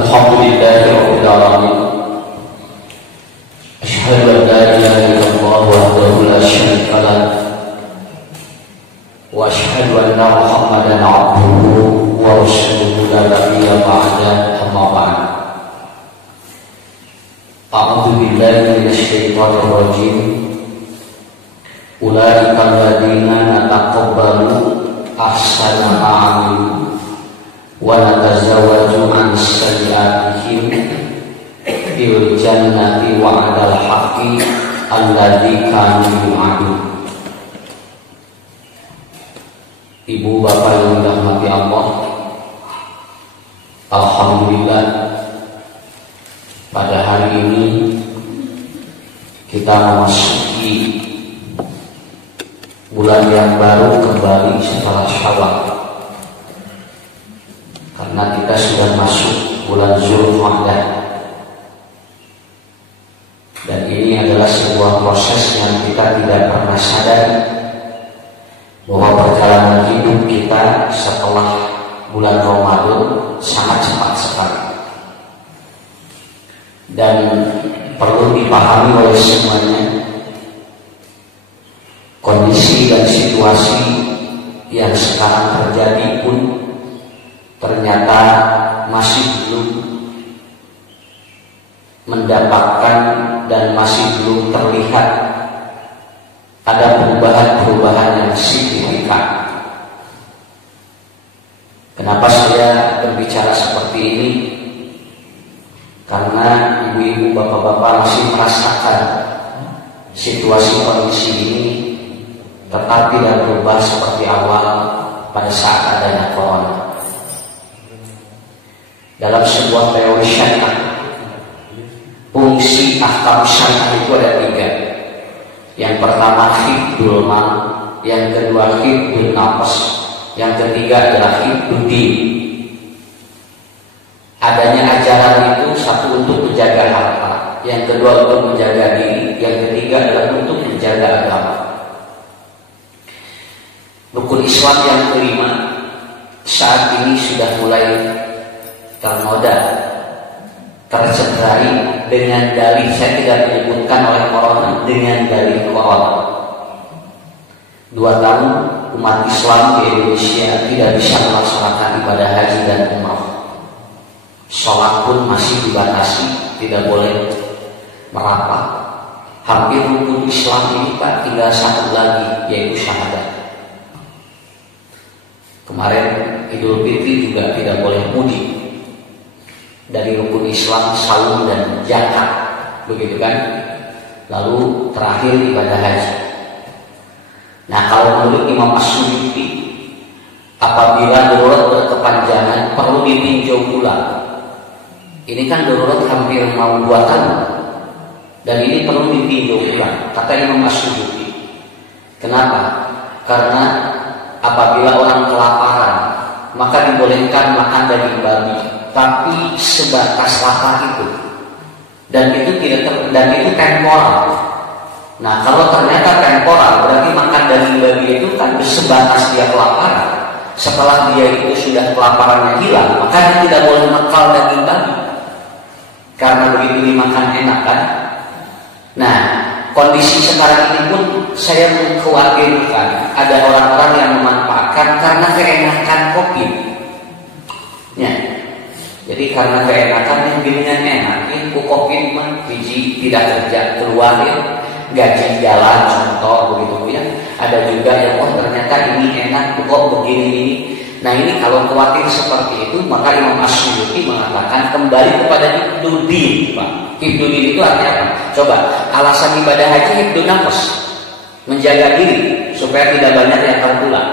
Alhamdulillahirabbil alamin. Asyhadu an la ilaha illallah wahdahu la syarika lah. Wa asyhadu anna Muhammadan abduhu wa rasuluhu la nabiyya ba'da, amma ba'd. A'udzu billahi minasy syaithanir rajim. Ulaika alladziina nataqabbalu ahsana ma 'amilu wa natazawwaju an sayyi'atihim fil jannati wa'dal haqqi alladzi kanu yu'adun. Ibu bapak yang dirahmati Allah, alhamdulillah pada hari ini kita memasuki bulan yang baru kembali setelah Syawal, karena kita sudah masuk bulan Zulqa'dah, dan ini adalah sebuah proses yang kita tidak pernah sadari bahwa perjalanan hidup kita setelah bulan Ramadan sangat cepat sekali, dan perlu dipahami oleh semuanya. Kondisi dan situasi yang sekarang terjadi pun ternyata masih belum mendapatkan dan masih belum terlihat ada perubahan-perubahan yang signifikan. Kenapa saya berbicara seperti ini? Karena ibu-ibu, bapak-bapak masih merasakan situasi kondisi ini tetap tidak berubah seperti awal pada saat adanya corona. Dalam sebuah teori syariah, fungsi ahkam syariah itu ada 3. Yang pertama hifdzul mal, yang kedua hifdzul nafs, yang ketiga adalah hifdzul din. Adanya ajaran itu satu untuk menjaga harta, yang kedua untuk menjaga diri, yang ketiga adalah untuk menjaga agama. Rukun Islam yang kelima saat ini sudah mulai ternoda, tercederai dengan dalih, saya tidak menyebutkan oleh corona, dengan dalih corona. 2 tahun umat Islam di Indonesia tidak bisa melaksanakan ibadah haji dan umrah. Sholat pun masih dibatasi, tidak boleh merapat. Hampir rukun Islam ini Pak tinggal 1 lagi, yaitu syahadat. Kemarin Idul Fitri juga tidak boleh mudik. Dari rukun Islam saum dan zakat, begitu kan? Lalu terakhir ibadah haji. Nah, kalau menurut Imam As-Suyuti, apabila darurat berkepanjangan perlu ditinjau ulang. Ini kan darurat hampir mau 2 tahun, dan ini perlu ditinjau ulang, kata Imam As-Suyuti. Kenapa? Karena apabila orang kelaparan, maka dibolehkan makan daging babi, tapi sebatas lapar itu, dan itu temporal. Nah, kalau ternyata temporal, berarti makan daging babi itu kan sebatas dia kelaparan. Setelah dia itu sudah kelaparannya hilang, maka dia tidak boleh makan daging babi, karena begitu dimakan enak kan. Nah, kondisi sekarang ini pun saya mengkhawatirkan ada orang-orang yang memanfaatkan karena keenakan kopi. Ya. Jadi karena keenakan yang bimbingan enak, ini kopi biji tidak kerja, keluarin gaji jalan, contoh begitu ya. Ada juga yang ternyata ini enak, kok begini ini. Nah, ini kalau khawatir seperti itu, maka Imam As-Suyuti mengatakan kembali kepada hifdzul din, Pak. Hifdzul din itu artinya apa? Coba, alasan ibadah haji hifdzul nafs, menjaga diri supaya tidak banyak yang tertular.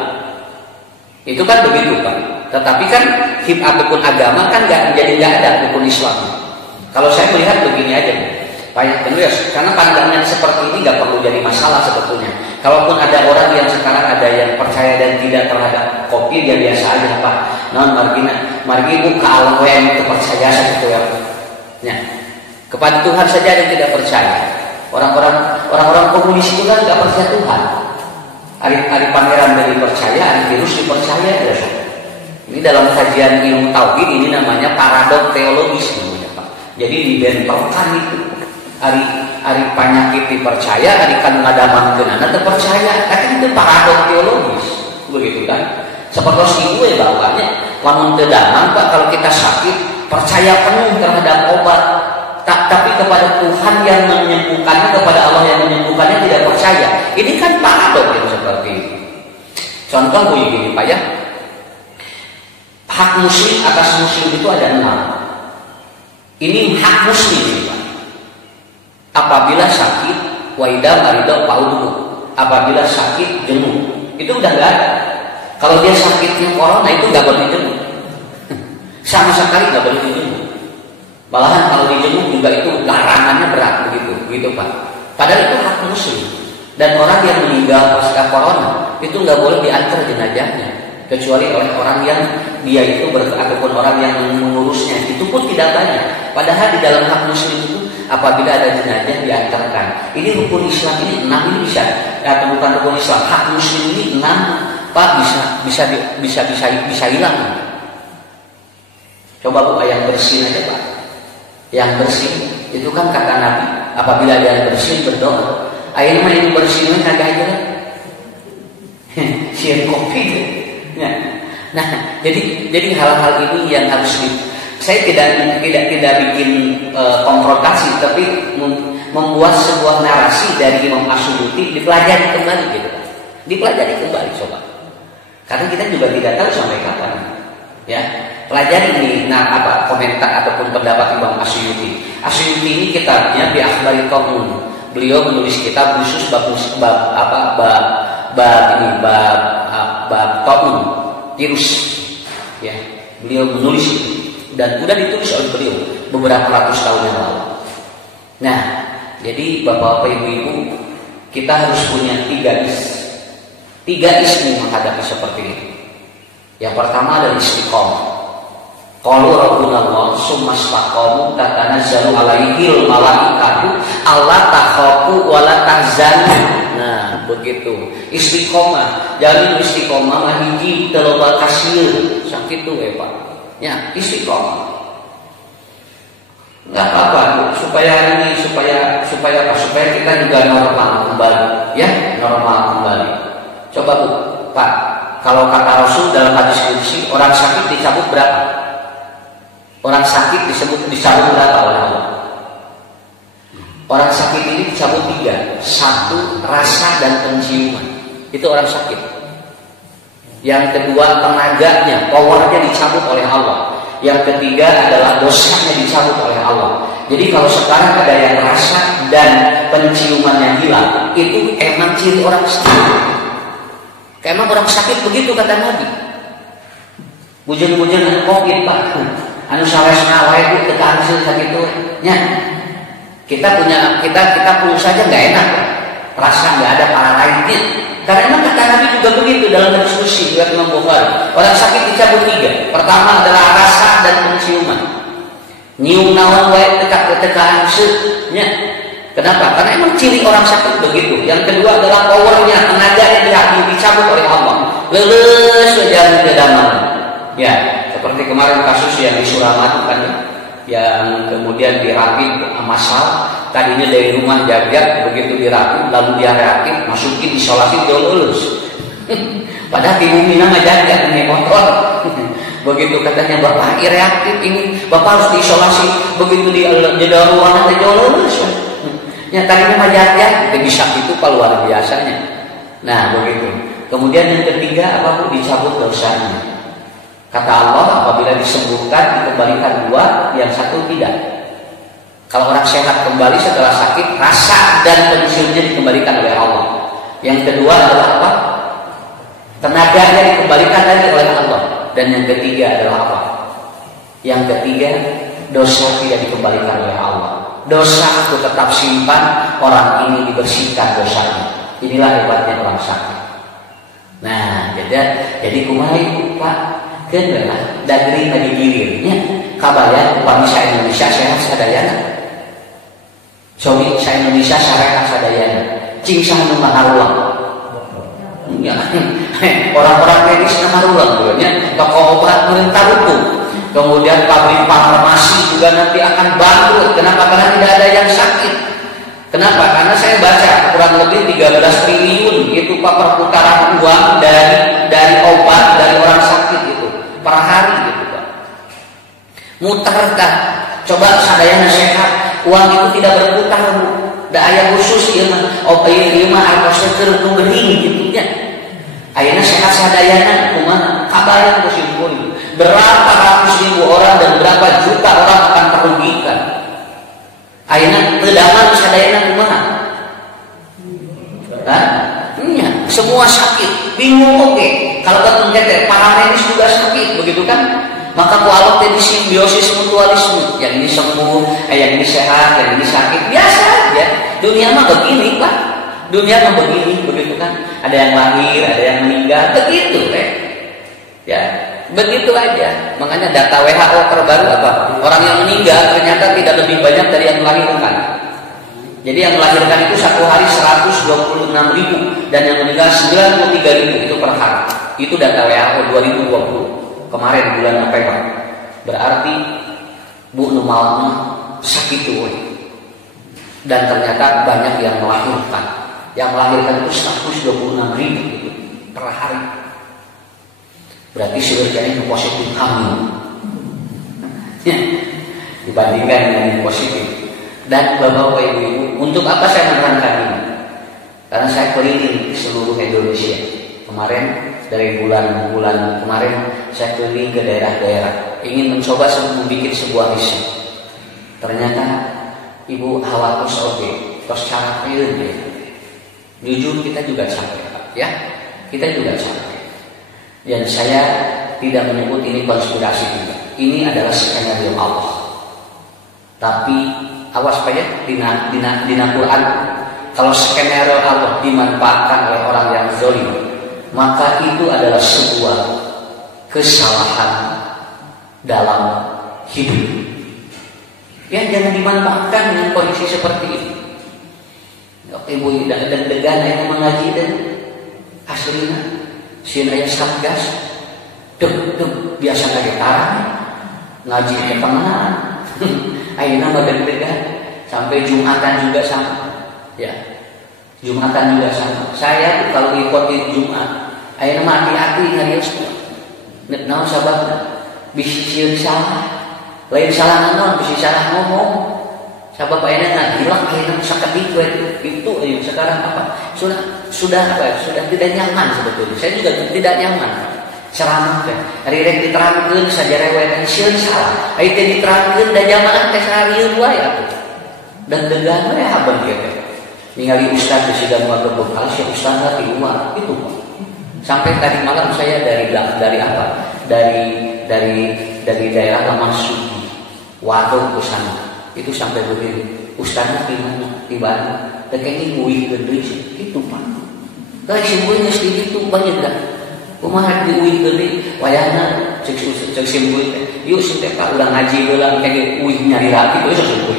Itu kan begitu, Pak. Tetapi kan ataupun agama kan nggak ada rukun Islam. Kalau saya melihat begini aja, banyak penulis, karena pandangan seperti ini nggak perlu jadi masalah sebetulnya. Kalaupun ada orang yang sekarang ada yang percaya dan tidak terhadap kopi, dia biasa aja Pak. Non margi buka alwen kepercayaan itu ya. Kepada Tuhan saja yang tidak percaya. Orang-orang komunis itu kan nggak percaya Tuhan. Ari pangeran dari percaya, ari virus dipercaya ya. Ini dalam kajian ilmu tauhid ini namanya paradok teologis namanya Pak. Jadi dibentrokan itu. Ari penyakit dipercaya, ari kan ngadamankeunana teu percaya. Kan itu paradok teologis. Begitu kan? Seperti ibu ya bapaknya, lamun teu damang Pak, kalau kita sakit percaya penuh terhadap obat. Tapi kepada Tuhan yang menyembuhkannya, kepada Allah yang menyembuhkannya tidak percaya. Ini kan paradok yang seperti itu. Contoh begini Pak ya. Hak muslim atas muslim itu ada 6. Ini hak muslim Pak. Apabila sakit, waida marido paudu. Apabila sakit jenguk, itu udah nggak ada. Kalau dia sakitnya corona itu nggak boleh dijenguk, sama sekali nggak boleh dijenguk. Malahan kalau dijenguk juga itu larangannya berat begitu Pak. Padahal itu hak muslim. Dan orang yang meninggal pasca corona itu nggak boleh diantar jenazahnya, kecuali oleh orang yang dia itu ataupun orang yang mengurusnya. Itu pun tidak banyak. Padahal di dalam hak muslim itu apabila ada jenazah diantarkan. Ini rukun Islam ini 6 ini bisa, atau bukan rukun Islam, hak muslim ini 6 Pak bisa hilang. Coba Bu yang bersin aja Pak. Yang bersin itu kan kata Nabi, apabila dia bersin berdoa. Air mah yang bersin kagak aja. Sian kopi. Ya. Nah, jadi hal-hal ini yang harus saya tidak bikin konfrontasi, tapi membuat sebuah narasi dari Imam As-Suyuti dipelajari kembali gitu. Dipelajari kembali coba. Karena kita juga tidak tahu sampai kapan. Ya, pelajari ini komentar ataupun pendapat Imam As-Suyuti. As-Suyuti ini kitabnya Bi Akhbaril Qaum. Beliau menulis kitab khusus bab Qaum, virus. Ya, beliau menulis itu. Dan sudah ditulis oleh beliau beberapa ratus tahun yang lalu. Nah, jadi Bapak-bapak Ibu-ibu, kita harus punya 3 ismu menghadapi seperti ini. Yang pertama adalah istiqomah. Qalu rabbuna Allah summa istaqamu tatanazzalu alaihil malaikatu alla takhafu wa la tahzanu. Nah, begitu. Istiqomah. Jangan istiqomah mah hiji teu loba kasieun. Sakitu Pak. Ya, istiqomah. Enggak apa-apa supaya kita juga normal kembali, ya, normal kembali. Coba Bu, Pak, kalau kata Rasul dalam hadis qudsi, orang sakit dicabut berapa? Orang sakit dicabut berapa oleh Allah? Orang sakit ini dicabut 3. 1, rasa dan penciuman. Itu orang sakit. Yang kedua, tenaganya, powernya dicabut oleh Allah. Yang ketiga adalah dosanya dicabut oleh Allah. Jadi kalau sekarang ada yang rasa dan penciumannya hilang, itu emang ciri orang sakit. Emang orang sakit begitu kata Nabi. Bujang-bujang COVID Pak. Anu sawesna wae ku teu kahasil sakitu nya. Kita pun saja enggak enak. Rasa enggak ada para lainnya. Karena memang kata Nabi juga begitu dalam diskusi riwayat Imam Bukhari. Orang sakit dicabut 3. Pertama adalah rasa dan penciuman. Nyium naon wae teka-tekaan nya. Kenapa? Karena emang ciri orang sakit begitu. Yang kedua adalah powernya, tenaga yang dicabut oleh Allah. Leles jalan ke dalam. Ya, seperti kemarin kasus yang di Suramadu kan, yang kemudian dirapit massal. Tadinya dari rumah jagat, begitu dirapit, lalu dia reaktif, masukin isolasi dia lulus. Padahal di bumi nama jagat ini motor. Begitu katanya Bapak reaktif ini, Bapak harus diisolasi. Begitu di dalam ruangan dia lulus. Ya tadinya majatnya bisa itu luar biasanya. Nah begitu. Kemudian yang ketiga apa Bu? Dicabut dosanya. Kata Allah apabila disembuhkan dikembalikan 2, yang 1 tidak. Kalau orang sehat kembali setelah sakit, rasa dan penciumannya dikembalikan oleh Allah. Yang kedua adalah apa? Tenaganya dikembalikan lagi oleh Allah. Dan yang ketiga adalah apa? Yang ketiga, dosa tidak dikembalikan oleh Allah. Dosa itu tetap simpan, orang ini dibersihkan dosanya. Inilah hebatnya orang sakit. Nah, jadi kumaha Ibu Pak? Kenapa? Dagri tadi girirnya kabayan bangsa Indonesia sehat sadayana. Sobi sa Indonesia sehat sadayana. Cing sah nu maharuang. Ya, orang-orang medis nama ulang ya, toko obat merintah hukum. Kemudian pabrik farmasi juga nanti akan bangkrut. Kenapa? Karena tidak ada yang sakit. Kenapa? Karena saya baca kurang lebih 13 triliun itu Pak perputaran uang dari obat dari orang sakit itu per hari gitu Pak. Mutarkah? Coba sadayana sehat, uang itu tidak berputar Bu. Da aya khusus ieu mah artos keur nu geuning gitu nya. Ayeuna sehat sadayana kumaha? Kabayang ku simpul. Berapa ratus ribu orang dan berapa juta orang akan terugikan. Ayeuna teu daman sadayana kumaha? Kan? Nya, semua sakit, bingung oke. Kalau ketemu teh para medis juga sakit, begitu kan? Maka kualok teh simbiosis mutualisme. Yang ini sembuh, yang ini sehat, yang ini sakit. Biasa aja. Dunia mah begini, Pak. Dunia mah begini, begitu kan? Ada yang lahir, ada yang meninggal, begitu, ya. Begitu aja. Makanya data WHO terbaru apa? Orang yang meninggal ternyata tidak lebih banyak dari yang melahirkan. Jadi yang melahirkan itu satu hari 126.000 dan yang meninggal 93.000 itu per hari. Itu data WHO 2020. Kemarin bulan November. Berarti Bu Numal sakit tuh. Dan ternyata banyak yang melahirkan. Yang melahirkan itu 126.000 per hari. Berarti sebenarnya positif hamil. Ya, dibandingkan dengan yang positif. Dan Bapak Ibu, untuk apa saya menerangkan ini? Karena saya keliling seluruh Indonesia. Kemarin dari bulan-bulan kemarin saya keliling ke daerah-daerah, ingin mencoba membuat sebuah riset. Ternyata Ibu hawatus oke, terus cara pilih. Jujur kita juga capek, ya. Kita juga capek. Dan saya tidak menyebut ini konspirasi juga. Ini adalah skenario Allah. Tapi awas Pak ya, di Quran kalau skenario Allah dimanfaatkan oleh orang yang zalim, maka itu adalah sebuah kesalahan dalam hidup. Ya, jangan dimanfaatkan dengan kondisi seperti ini. Ibu dan degan yang mengaji dan aslinya sieun aya satgas, biasa ngagetarang ngaji ke tengah. Ayeuna mah deg-degan sampai Jumatan juga sama. Ya. Jumatan juga sama. Saya kalau ikuti Jumat, ayeuna mah hati-hati ngarios. Nek naon sababna? Bisi sieun salah. Lain salah naon, bisi salah ngomong. Sabab ayeuna ngagilak ayeuna sakedik we. Itu sekarang apa? Sudah tidak nyaman sebetulnya. Saya juga tidak nyaman. Ceramah teh ari rek diterangkeun sajarewek sieun salah. Ai teh diterangkeun da jamaah teh sarieun wae atuh. Dan degan we habang kieu teh. Ningali ustaz di sidang waktu bekal si ustaz di rumah itu. Sampai tadi malam saya dari apa? Dari daerah Lamangsugi. Waduh ke sana. Itu sampai begini. Ustaznya di mana? Di Bandung. Teh kayaknya uih gede itu Pak. Lah simbolnya sedikit itu banyak dah. Kumaha diuih gede wayahna cek simbol teh. Yuk si teh Pak udah ngaji heula kayak uih nyari rapi terus simbol.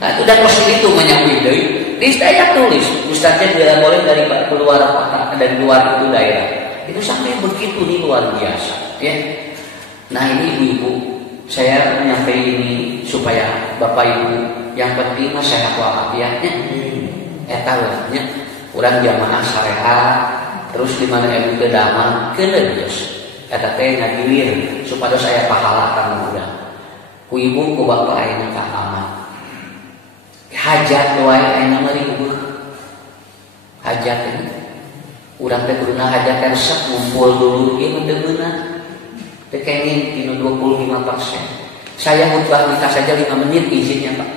Nah, itu dan pasti itu menyambui deui. Di saya tulis, ustaznya tidak boleh dari keluar kota dan luar itu daerah. Itu sampai begitu nih luar biasa, ya. Nah ini ibu-ibu, saya menyampaikan ini supaya bapak ibu yang penting sehat walafiatnya, etalasnya, orang jamaah syariat, terus di mana ibu kedaman, kenerjus, kata teh ngagilir supaya saya pahala kamu udah. Ku ibu ku bapak ini keaman. Hajat wae ayeuna mah ribuh. Hajat ini. Urang teh kuduna hajat teh resep ngumpul dulu ieu mendeungeuna. Teh kenging dina 25%. Saya khutbah nikah saja 5 menit izinnya, Pak.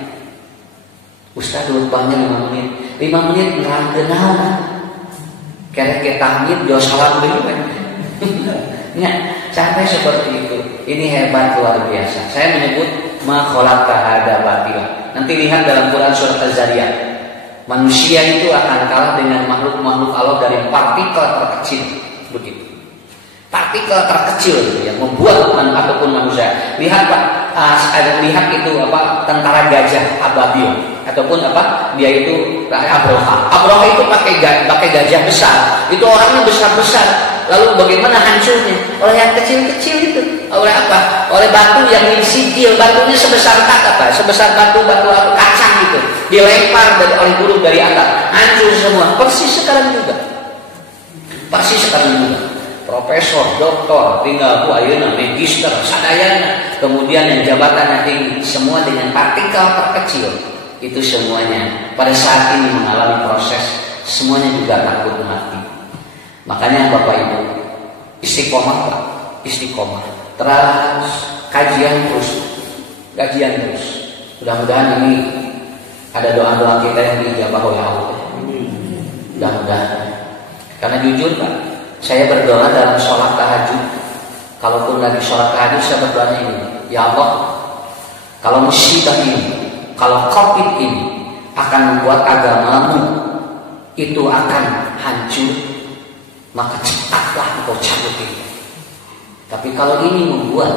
Ustaz khutbahnya 5 menit. 5 menit nerangkeun naon? Kerek ke tahmid jo salam deui we. Ya, sampai seperti itu. Ini hebat luar biasa. Saya menyebut ma khalaqta hada batila. Nanti lihat dalam Quran surat Az-Zariyat. Manusia itu akan kalah dengan makhluk-makhluk Allah dari partikel terkecil. Begitu. Partikel terkecil yang membuat ataupun manusia. Lihat Pak, lihat itu apa tentara gajah Ababil. ataupun apa? Dia itu Abroha. Abroha itu pakai gajah besar. Itu orangnya besar-besar. Lalu bagaimana hancurnya? Oleh yang kecil-kecil itu. Oleh apa? Oleh batu yang sijil. Batunya sebesar apa? Sebesar batu kacang gitu. Dilempar oleh burung dari atas. Hancur semua. Persis sekarang juga. Profesor, doktor, tinggal bu ayeuna magister, sadayana, kemudian yang jabatannya tinggi, semua dengan partikel terkecil. Itu semuanya pada saat ini mengalami proses, semuanya juga takut mati. Makanya Bapak Ibu, istiqomah Pak, istiqomah. Terus kajian terus. Mudah-mudahan ini ada doa-doa kita yang diijabah oleh Allah. Mudah-mudahan. Karena jujur Pak, saya berdoa dalam sholat tahajud. Kalaupun lagi sholat tahajud, saya berdoa ini, ya Allah, kalau musibah ini, kalau COVID ini akan membuat agamamu itu akan hancur, maka cepatlah engkau cabut ini. Tapi kalau ini membuat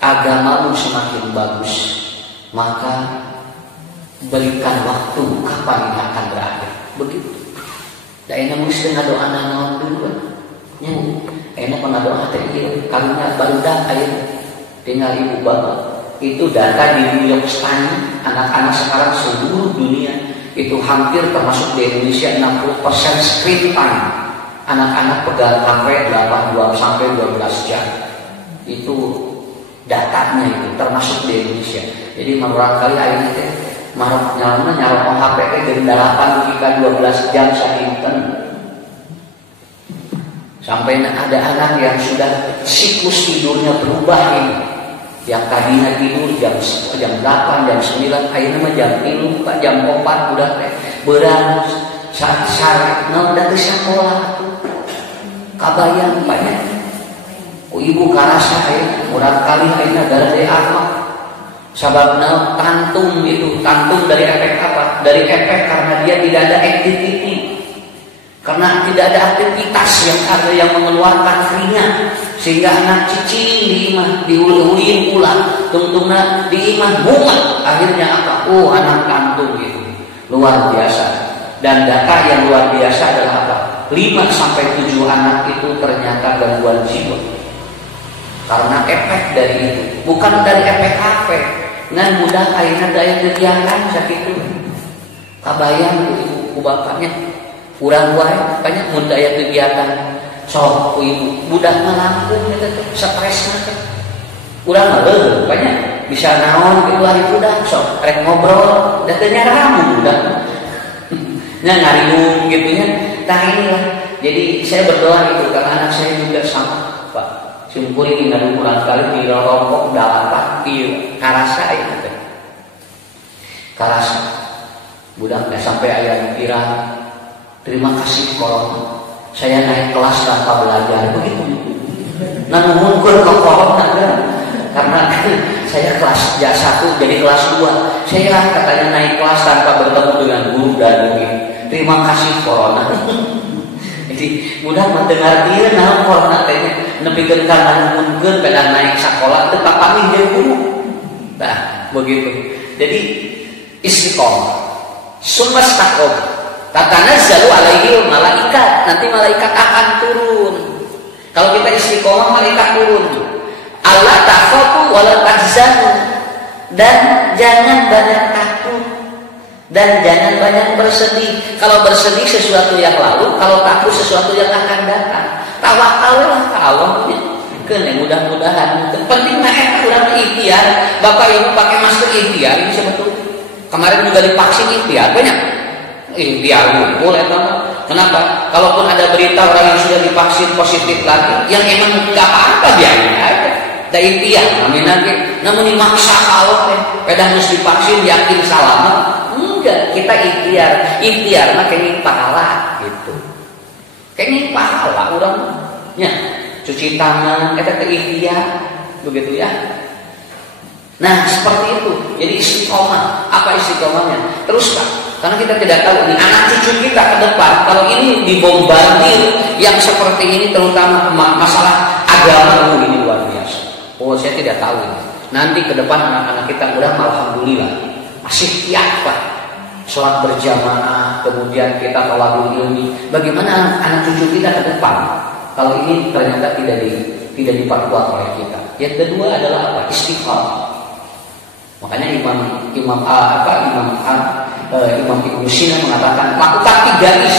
agamamu semakin bagus, maka berikan waktu kapan ini akan berakhir. Begitu. Daina mesti ngadoa naon dulu. Nya, enak ngadoa teh ieu karena barudak aya tinggal ibu bapak. Itu data di New York Times, anak-anak sekarang seluruh dunia itu hampir termasuk di Indonesia 60% screen time. Anak-anak pegang HP 8 sampai 12 jam. Itu datanya itu termasuk di Indonesia. Jadi barangkali ayeuna teh marah nyalon HP ke dari 8 hingga 12 jam sakinten. Sampai ada anak yang sudah siklus tidurnya berubah ini. Yang tadinya tidur jam 8, jam 9, akhirnya mah jam 3, jam 4 udah beran saat sare dari sekolah tuh. Kabayang banyak. Ku ibu karasa urang kali ayeuna gara anak. Sababna tantung dari efek apa? Dari efek karena dia tidak ada activity, karena tidak ada aktivitas yang mengeluarkan keringat, sehingga anak cicing di imah diuluin pulang, tungtungna di imah bunga, akhirnya apa? Anak tantung gitu, luar biasa. Dan data yang luar biasa adalah apa? 5-7 anak itu ternyata gangguan jiwa karena efek dari itu, bukan dari efek HP. Ngan mudah akhirnya daya kegiatan sakitu. Kabayang ibu bapaknya kurang wae banyak mun daya kegiatan. Sok ibu budak ngalampung eta teh stresna teh. Urang mah banyak bisa naon gitu hari budak sok rek ngobrol da teu nyaramu budak. Nya ngariung gitu nya. Tah inilah. Jadi saya berdoa itu karena anak saya juga sama, Pak. Simpuri ngadu kurang kali di rokok dalapan ieu karasa itu teh. Karasa. Budaknya sampai ayah pirang. Terima kasih corona. Saya naik kelas tanpa belajar begitu. Namun ke corona karena saya kelas 1 jadi kelas 2. Saya katanya naik kelas tanpa bertemu dengan guru dan murid. Terima kasih corona. Jadi mudah mendengar dia naon corona teh nepikeun kana mungkin pada naik sekolah teu papamih jeung guru. Nah, begitu. Jadi istiqomah. Sumastaqom. Tatanazzalu alaihi malaikat. Nanti malaikat akan turun. Kalau kita istiqomah malaikat turun. Allah takhafu wala tahzanu. Dan jangan banyak takut. Dan jangan banyak bersedih. Kalau bersedih sesuatu yang lalu, kalau takut sesuatu yang akan datang. Tawakallah ke Allah. Kene mudah-mudahan. Penting mah eta urang ikhtiar. Bapak Ibu pakai masker ikhtiar ini sebetulnya. Kemarin juga divaksin ikhtiar banyak. Ikhtiar boleh tahu. Kenapa? Kalaupun ada berita orang yang sudah divaksin positif lagi, yang emang enggak apa-apa biarin aja. Da ikhtiar, amin lagi. Namun dimaksa kalau pedang harus divaksin yakin selamat. Enggak, kita ikhtiar mah kenging pahala gitu. Kenging pahala urangnya cuci tangan eta teh ikhtiar begitu ya. Nah, seperti itu. Jadi istiqomah. Apa istiqomahnya? Terus Pak, karena kita tidak tahu nih anak cucu kita ke depan kalau ini dibombardir yang seperti ini, terutama masalah agama ini luar biasa. Saya tidak tahu ini. Nanti ke depan anak-anak kita udah alhamdulillah masih tiap Pak. Sholat berjamaah, kemudian kita thalabul ilmi. Bagaimana anak cucu kita ke depan kalau ini ternyata tidak diperkuat oleh kita? Yang kedua adalah apa? Istighfar. Makanya Imam Ibnu Sina mengatakan lakukan 3 is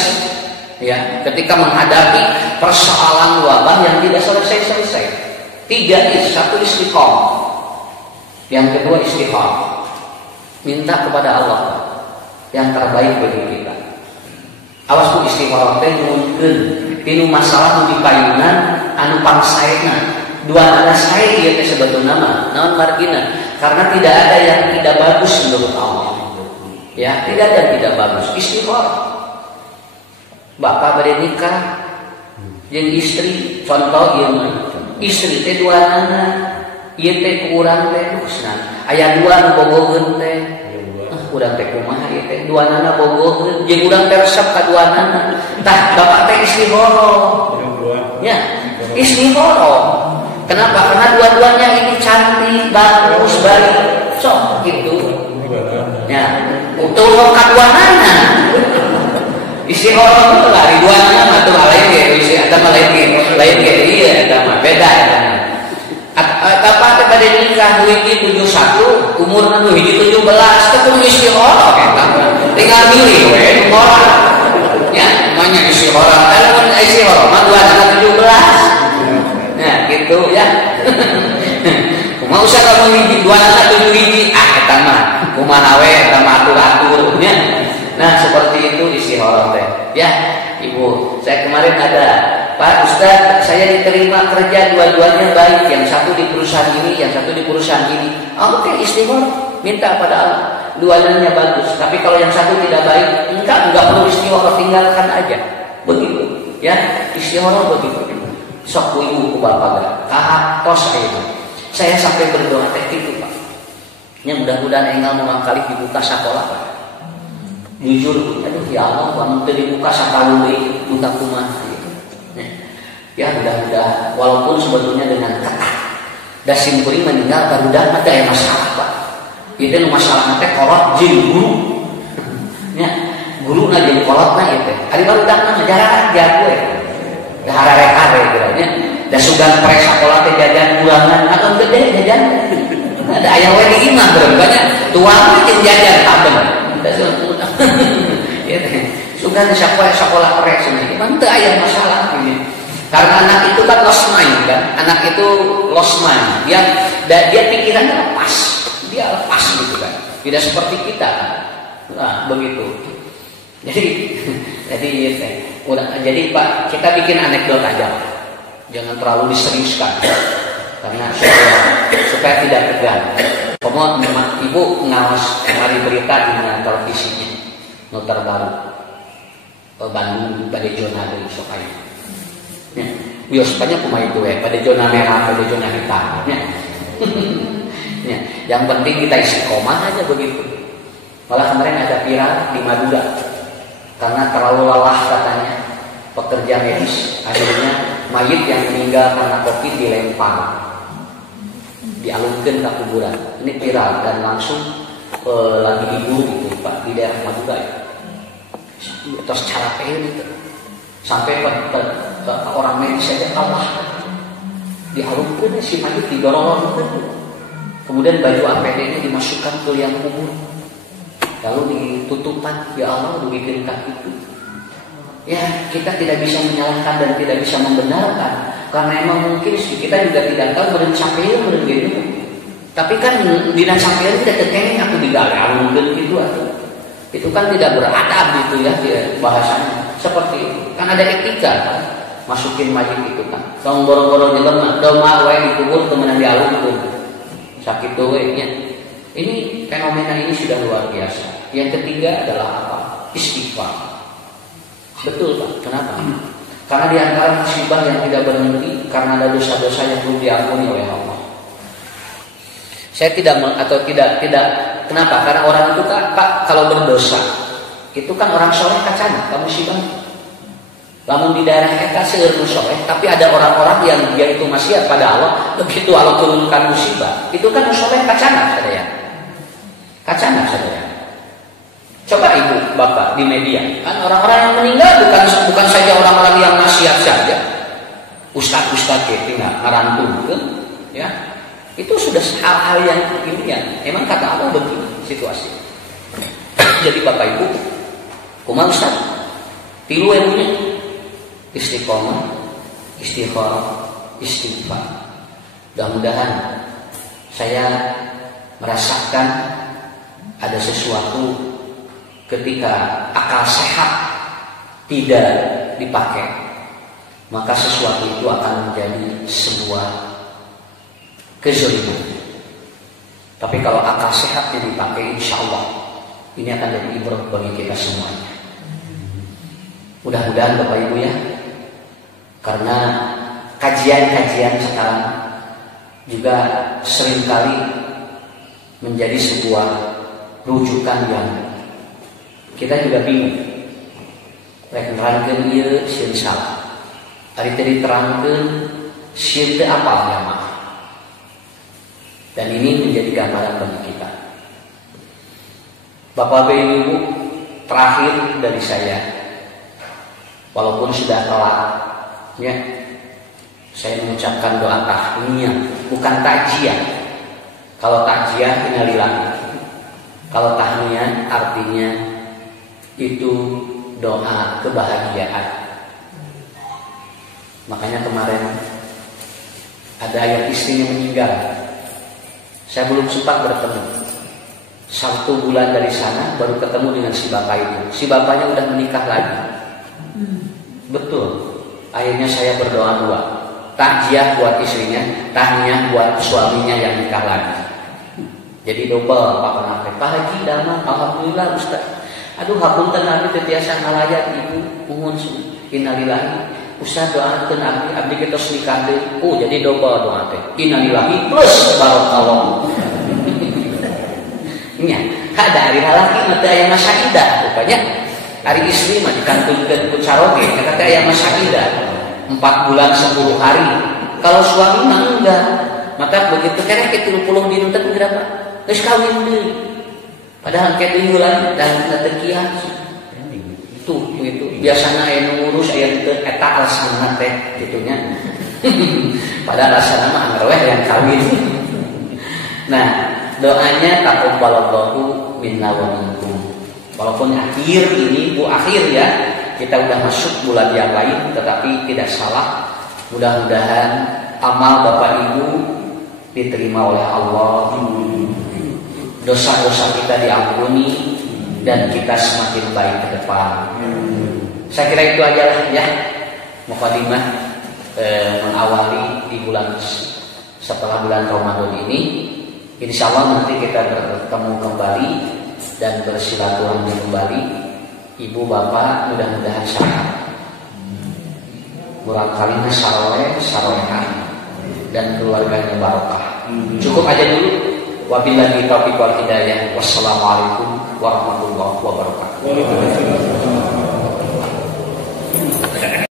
ya ketika menghadapi persoalan wabah yang tidak selesai. 3 is, 1 istiqomah, yang kedua istighfar, minta kepada Allah yang terbaik bagi kita. Awas ku istighfar teh mungkin tinu masalah nu dipayunan anu pangsaena dua anak saya ieu teh sebetulna mah naon margina karena tidak ada yang tidak bagus menurut Allah. Ya, tidak ada yang tidak bagus. Istighfar. Bapak bade nikah jeung istri, contoh ieu mah. Istri teh 2 anak, ieu teh kurang teh dusna. Aya 2 nu bogoheun teh. Urang teh kumaha ieu teh 2 anak bogoheun jeung urang teh resep ka 2 anak. Tah bapak teh istighfar. Ya, istighfar. Kenapa? Karena dua-duanya ini cantik, bagus, baik, sok gitu. Ya, untuk kedua anak, isi orang itu lari 2 anak atau lain gitu, isi atau lain gitu, iya, atau beda. Apa pada nikah hiji 71, umur hiji 17, ketemu isi orang, tinggal milih, orang, ya, namanya isi orang, kalau isi orang, 2 anak 17. Nah gitu ya. Mau usah kamu hiji 2 anak 7 hiji eta mah kumaha we eta mah atur-atur nya. Nah seperti itu istighfar teh. Ya, Ibu, saya kemarin ada, Pak Ustaz, saya diterima kerja dua-duanya baik, yang satu di perusahaan ini, yang satu di perusahaan ini. Oke, istighfar, minta pada Allah. Dua-duanya bagus, tapi kalau yang satu tidak baik, enggak perlu istighfar, tinggalkan aja. Begitu. Ya, istighfar begitu. Sok ibu ku bapak kahatos itu. Saya sampai berdoa teh itu Pak. Ya mudah-mudahan enggal mangkali dibuka sekolah Pak. Jujur, aduh ya Allah, kamu teh dibuka sakali deui buka kumaha gitu. Ya mudah-mudahan walaupun sebetulnya dengan ketat. Da simkuring meninggal barudak mah aya masalah Pak. Itu nu masalah teh kolot jeung guru. Ya, guruna jeung kolotna ieu teh. Ari barudak mah ngajaran jago we. Hare-hare kiranya da sugan prek sakola teh jajan bulangan atau gede jajan ada aya we di imah berbanyak tuang jeung jajan aben da ya teh sugan sakola prek sebenarnya mah teu aya masalah ini karena anak itu kan lost mind kan anak itu lost mind dia pikirannya lepas dia lepas gitu kan tidak seperti kita nah begitu jadi Pak, kita bikin anekdot aja, jangan terlalu diseriuskan, karena supaya tidak tegang. Kamu memang Ibu ngawas kemarin berita di televisinya, notar baru, Bandung pada zona dari Sokai. Ya, biasanya pemain itu pada zona merah, pada zona hitam. Ya, yang penting kita istiqomah aja begitu. Malah kemarin ada viral di Madura. Karena terlalu lelah katanya pekerja medis, akhirnya mayit yang meninggal karena COVID dilempar, dialungkan ke kuburan. Ini viral dan langsung lagi diburu itu Pak di daerah Madura ya. Terus cara itu sampai orang medis saja kalah, dialungkan si mayit didorong, kemudian baju APD-nya dimasukkan ke liang kubur. Lalu ditutupkan, ya Allah dibikin itu. Ya kita tidak bisa menyalahkan dan tidak bisa membenarkan karena emang mungkin kita juga tidak tahu berencapaian begitu. Tapi kan dinas sampean tidak terkenging aku digalang gitu atau itu kan tidak beradab gitu ya bahasanya seperti itu. Kan ada etika kan? Masukin mayit itu kan. Tong boro-boro jelema, doma wae dikubur temenan dialungkeun. Sakit we nya. Ini fenomena ini sudah luar biasa. Yang ketiga adalah apa? Istighfar. Betul Pak. Kenapa? Karena di antara musibah yang tidak berhenti karena ada dosa-dosa yang belum diampuni oleh Allah. Saya tidak kenapa? Karena orang itu Pak kalau berdosa itu kan orang soleh kacana, kamu musibah. Namun di daerah kita seueur soleh, tapi ada orang-orang yang dia itu maksiat pada Allah, begitu Allah turunkan musibah, itu kan soleh kacana saya. Kacana saja. Coba ibu, bapak di media, kan orang-orang yang meninggal bukan saja orang-orang yang nasihat saja, ustaz-ustaz gitu ngarantun, ya, itu sudah hal-hal yang ini ya. Emang kata Allah begini situasi. Jadi bapak ibu, kumaha ustaz, tilu ilmunya, istiqomah, istikharah, istighfar. Mudah-mudahan saya merasakan ada sesuatu ketika akal sehat tidak dipakai, maka sesuatu itu akan menjadi sebuah kezaliman. Tapi kalau akal sehatnya dipakai, insya Allah ini akan jadi ibrah bagi kita semuanya. Mudah-mudahan Bapak Ibu ya, karena kajian-kajian sekarang juga seringkali menjadi sebuah rujukan yang kita juga bingung. Rek nerangkeun ieu sieun salah. Ari teh diterangkeun sieun teh apa jamaah. Dan ini menjadi gambaran bagi kita. Bapak Ibu, terakhir dari saya, walaupun sudah telat, ya, saya mengucapkan doa tahmiyah, bukan takjiah. Kalau takjiah innalillahi. Kalau tahmiyah artinya itu doa kebahagiaan. Makanya kemarin ada yang istrinya meninggal. Saya belum sempat bertemu. 1 bulan dari sana baru ketemu dengan si bapak itu. Si bapaknya udah menikah lagi. Betul. Akhirnya saya berdoa 2. Takjiah buat istrinya, tahmiyah buat suaminya yang nikah lagi. Jadi double Pak Haji damang, alhamdulillah Ustaz. Aduh hapunten abdi teu tiasa ngalayan ibu muhun innalillahi. Ustaz doakeun abdi geus nikah deui. Oh jadi double doa teh. Innalillahi plus barakallah. Nya, kada ari lalaki mah teu aya masaidah rupanya. Ari istri mah dikantungkeun ku caroge, eta teh aya masaidah. 4 bulan 10 hari. Kalau suami mah enggak. Maka begitu kira 30 dina teh berapa? Geus kawin deui. Padahal ke bulan dan teu itu begitu. Biasana aya nu ngurus aya teu eta alasanna teh gitunya. Padahal alasanna mah anggar yang kawin. Nah, doanya taqabbalallahu minna wa minkum. Walaupun akhir ini akhir ya, kita udah masuk bulan yang lain, tetapi tidak salah. Mudah-mudahan amal Bapak Ibu diterima oleh Allah. Dosa-dosa kita diampuni dan kita semakin baik ke depan. Saya kira itu aja lah ya, mukadimah mengawali di bulan setelah bulan Ramadan ini. Insya Allah nanti kita bertemu kembali dan bersilaturahmi kembali. Ibu bapak mudah-mudahan sehat, murah kalinya sarolehan dan keluarganya barokah. Cukup aja dulu. Wabillahi taufiq wal hidayah. Wassalamualaikum warahmatullahi wabarakatuh.